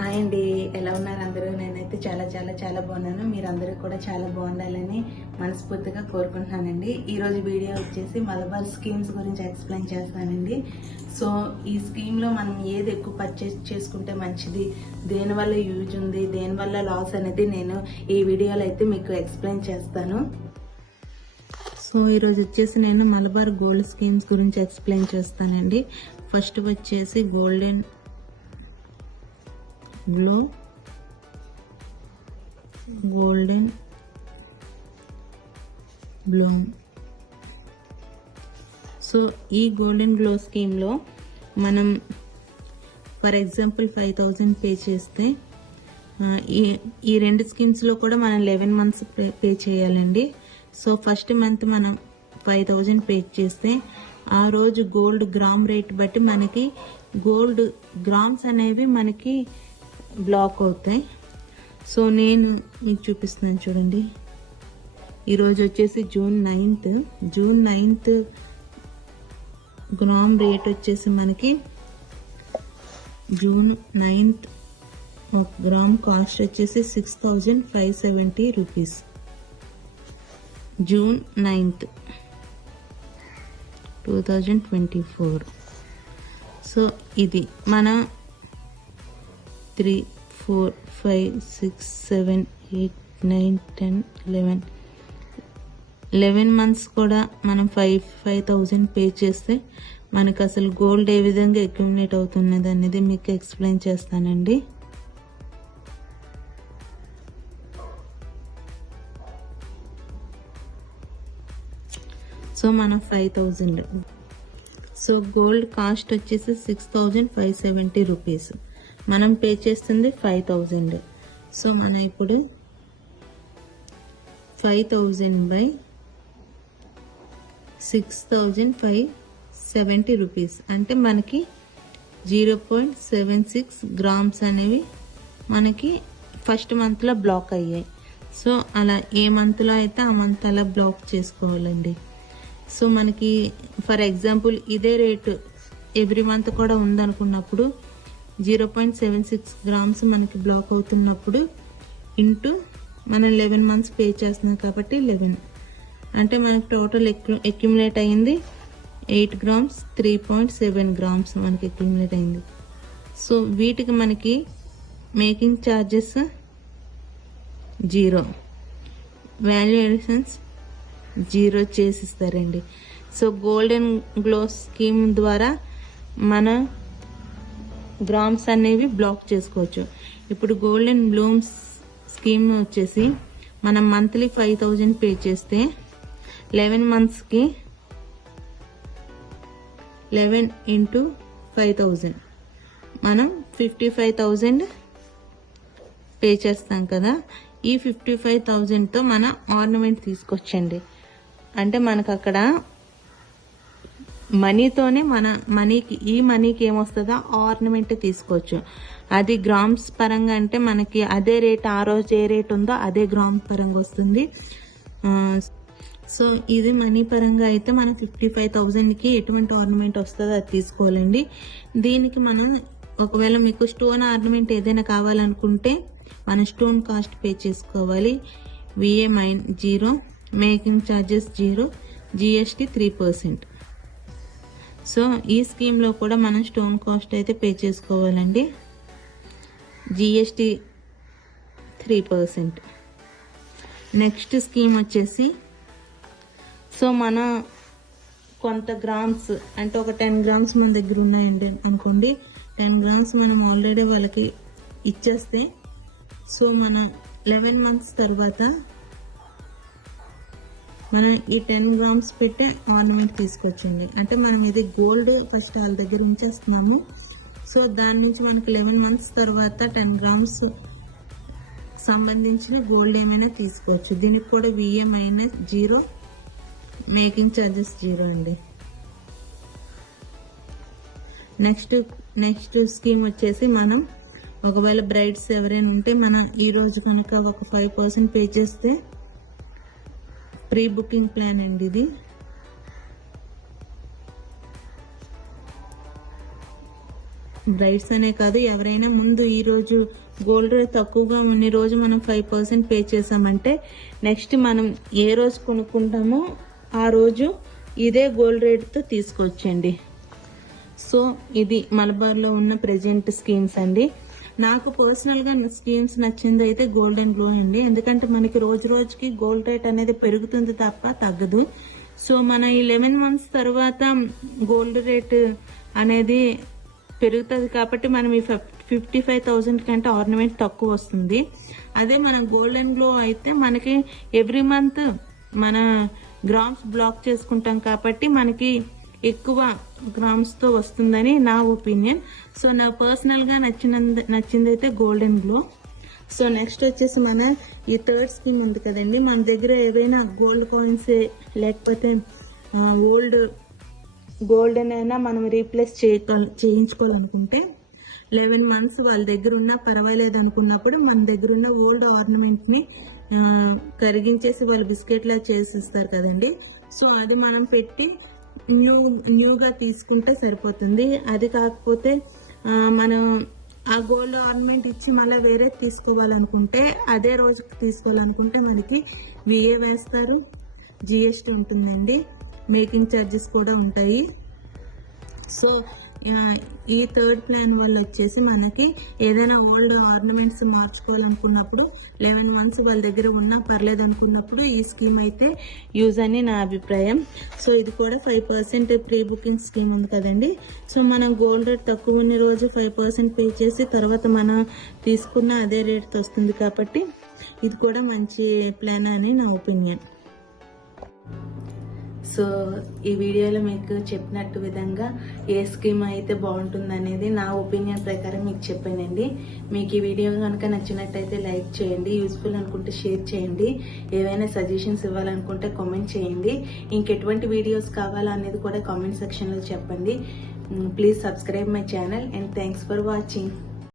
Hi అండి, ఎలా ఉన్నారు అందరూ? నేనైతే చాలా చాలా చాలా బాగున్నాను. మీరందరూ కూడా చాలా బాగుండాలని మనస్ఫూర్తిగా కోరుకుంటున్నానండి. ఈరోజు వీడియో వచ్చేసి మలబార్ స్కీమ్స్ గురించి ఎక్స్ప్లెయిన్ చేస్తానండి. సో ఈ స్కీమ్లో మనం ఏది ఎక్కువ పర్చేస్ చేసుకుంటే మంచిది, దేనివల్ల యూజ్ ఉంది, దేనివల్ల లాస్ అనేది నేను ఈ వీడియోలో అయితే మీకు ఎక్స్ప్లెయిన్ చేస్తాను. సో ఈరోజు వచ్చేసి నేను మలబార్ గోల్డ్ స్కీమ్స్ గురించి ఎక్స్ప్లెయిన్ చేస్తానండి. ఫస్ట్ వచ్చేసి గోల్డెన్ బ్లూమ్. సో ఈ గోల్డెన్ గ్లో స్కీమ్లో మనం ఫర్ ఎగ్జాంపుల్ 5,000 పే చేస్తే ఈ రెండు స్కీమ్స్లో కూడా మనం 11 months పే చేయాలండి. సో ఫస్ట్ మంత్ మనం 5,000 పే చేస్తే ఆ రోజు గోల్డ్ గ్రామ్ రేట్ బట్టి మనకి గోల్డ్ గ్రామ్స్ అనేవి మనకి బ్లాక్ అవుతాయి. సో నేను మీకు చూపిస్తున్నాను చూడండి. ఈరోజు వచ్చేసి జూన్ 9th గ్రామ్ రేట్ వచ్చేసి మనకి జూన్ 9th ఒక గ్రామ్ కాస్ట్ వచ్చేసి 6,570 రూపీస్. June 9th 2024. సో ఇది మన 3, 4, 5, 6, 7, 8, 9, 10, 11 months కూడా మనం 5,000 పే చేస్తే మనకు అసలు గోల్డ్ ఏ విధంగా అక్యుములేట్ అవుతున్నది అనేది మీకు ఎక్స్ప్లెయిన్ చేస్తానండి. సో మనం 5,000, సో గోల్డ్ కాస్ట్ వచ్చేసి 6,570 రూపీస్, మనం పే చేస్తుంది 5,000. సో మనం ఇప్పుడు 5,000 బై 6,570 రూపీస్ అంటే మనకి 0.76 గ్రామ్స్ అనేవి మనకి ఫస్ట్ మంత్లో బ్లాక్ అయ్యాయి. సో అలా ఏ మంత్లో అయితే ఆ మంత్ అలా బ్లాక్ చేసుకోవాలండి. సో మనకి ఫర్ ఎగ్జాంపుల్ ఇదే రేటు ఎవ్రీ మంత్ కూడా ఉందనుకున్నప్పుడు 0.76 గ్రామ్స్ మనకి బ్లాక్ అవుతున్నప్పుడు ఇంటూ మనం 11 months పే చేస్తున్నాం కాబట్టి 11 అంటే మనకి టోటల్ అక్యుములేట్ అయింది 8 grams 3.7 grams మనకి అక్యుములేట్ అయింది. సో వీటికి మనకి మేకింగ్ ఛార్జెస్ 0, వాల్యుయేషన్స్ 0 చేసిస్తారండి. సో గోల్డెన్ గ్లో స్కీమ్ ద్వారా మన గ్రామ్స్ అనేవి బ్లాక్ చేసుకోవచ్చు. ఇప్పుడు గోల్డెన్ బ్లూమ్స్ స్కీమ్ వచ్చేసి మనం మంత్లీ 5,000 పే చేస్తే 11 monthsకి 11 into 5,000 మనం 55,000 పే చేస్తాం కదా. ఈ 55,000తో మన ఆర్నమెంట్ తీసుకొచ్చండి. అంటే మనకు అక్కడ మనీతోనే ఈ మనీకి ఏమొస్తుందో ఆర్నమెంట్ తీసుకోవచ్చు. అది గ్రామ్స్ పరంగా అంటే మనకి అదే రేట్ ఆ రోజు ఏ రేట్ ఉందో అదే గ్రామ్ పరంగా వస్తుంది. సో ఇది మనీ పరంగా అయితే మన 55,000కి ఎటువంటి ఆర్నమెంట్ వస్తుందో అది తీసుకోవాలండి. దీనికి మనం ఒకవేళ మీకు స్టోన్ ఆర్నమెంట్ ఏదైనా కావాలనుకుంటే మన స్టోన్ కాస్ట్ పే చేసుకోవాలి. VA 0, making charges 0, GST 3%. So ఈ స్కీమ్లో కూడా మనం స్టోన్ కాస్ట్ అయితే పే చేసుకోవాలండి. GST 3%. నెక్స్ట్ స్కీమ్ వచ్చేసి సో మన కొంత గ్రామ్స్ అంటే ఒక 10 grams మన దగ్గర ఉన్నాయండి అనుకోండి. 10 grams మనం ఆల్రెడీ వాళ్ళకి ఇచ్చేస్తే సో మన 11 months తర్వాత మనం ఈ 10 grams పెట్టే ఆర్నమెంట్ తీసుకొచ్చండి. అంటే మనం ఇది గోల్డ్ ఫస్ట్ వాళ్ళ దగ్గర ఉంచేస్తున్నాము. సో దాని నుంచి మనకి 11 months తర్వాత 10 grams సంబంధించిన గోల్డ్ ఏమైనా తీసుకోవచ్చు. దీనికి కూడా VA -0, మేకింగ్ ఛార్జెస్ 0 అండి. నెక్స్ట్ స్కీమ్ వచ్చేసి మనం ఒకవేళ బ్రైడ్స్ ఎవరైనా ఉంటే మనం ఈ రోజు కనుక ఒక 5% పే చేస్తే ప్రీ బుకింగ్ ప్లాన్ అండి ఇది. బ్రైడ్స్ అనే కాదు, ఎవరైనా ముందు ఈ రోజు గోల్డ్ రేట్ తక్కువగా ఉన్న రోజు మనం 5% పే చేసామంటే నెక్స్ట్ మనం ఏ రోజు కొనుక్కుంటామో ఆ రోజు ఇదే గోల్డ్ రేట్తో తీసుకొచ్చండి. సో ఇది మలబార్లో ఉన్న ప్రెజెంట్ స్కీమ్స్ అండి. నాకు పర్సనల్గా స్కీమ్స్ నచ్చింది అయితే గోల్డెన్ గ్లో అండి. ఎందుకంటే మనకి రోజు రోజుకి గోల్డ్ రేట్ అనేది పెరుగుతుంది తప్ప తగ్గదు. సో మన ఈ 11 months తర్వాత గోల్డ్ రేట్ అనేది పెరుగుతుంది కాబట్టి మనం ఈ 55,000 కంటే ఆర్నమెంట్ తక్కువ వస్తుంది. అదే మనం గోల్డెన్ గ్లో అయితే మనకి ఎవ్రీ మంత్ మన గ్రామ్స్ బ్లాక్ చేసుకుంటాం కాబట్టి మనకి ఎక్కువ గ్రామ్స్ తో వస్తుందని నా ఒపీనియన్. సో నా పర్సనల్ గా నచ్చింది అయితే గోల్డెన్ గ్లో. సో నెక్స్ట్ వచ్చేసి మన ఈ థర్డ్ స్కీమ్ ఉంది కదండి. మన దగ్గర ఏవైనా గోల్డ్ కాయిన్స్ లేకపోతే గోల్డెన్ అయినా మనం రీప్లేస్ చేయించుకోవాలనుకుంటే 11 months వాళ్ళ దగ్గర ఉన్నా పర్వాలేదు అనుకున్నప్పుడు మన దగ్గర ఉన్న ఓల్డ్ ఆర్నమెంట్ ని కరిగించేసి వాళ్ళు బిస్కెట్ లా చేసిస్తారు కదండి. సో అది మనం పెట్టి న్యూగా తీసుకుంటే సరిపోతుంది. అది కాకపోతే మనం ఆ గోల్డ్ ఆర్నమెంట్ ఇచ్చి మళ్ళీ వేరే తీసుకోవాలనుకుంటే అదే రోజుకి తీసుకోవాలనుకుంటే మనకి విఏ వేస్తారు, జిఎస్టీ ఉంటుందండి, మేకింగ్ ఛార్జెస్ కూడా ఉంటాయి. సో ఈ థర్డ్ ప్లాన్ వల్ల వచ్చేసి మనకి ఏదైనా ఓల్డ్ ఆర్నమెంట్స్ మార్చుకోవాలనుకున్నప్పుడు 11 months వాళ్ళ దగ్గర ఉన్నా పర్లేదు అనుకున్నప్పుడు ఈ స్కీమ్ అయితే యూజ్ అని నా అభిప్రాయం. సో ఇది కూడా 5% ప్రీ బుకింగ్ స్కీమ్ ఉంది కదండి. సో మనం గోల్డ్ రేట్ తక్కువ ఉన్న రోజు 5% పే చేసి తర్వాత మనం తీసుకున్న అదే రేట్తో వస్తుంది కాబట్టి ఇది కూడా మంచి ప్లాన్ అని నా ఒపీనియన్. సో ఈ వీడియోలో మీకు చెప్పినట్టు విధంగా ఏ స్కీమ్ అయితే బాగుంటుంది అనేది నా ఒపీనియన్ ప్రకారం మీకు చెప్పానండి. మీకు ఈ వీడియో కనుక నచ్చినట్టయితే లైక్ చేయండి, యూస్ఫుల్ అనుకుంటే షేర్ చేయండి, ఏవైనా సజెషన్స్ ఇవ్వాలనుకుంటే కామెంట్ చేయండి, ఇంకెటువంటి వీడియోస్ కావాలా అనేది కూడా కామెంట్ సెక్షన్లో చెప్పండి. Please subscribe my channel and thanks for watching.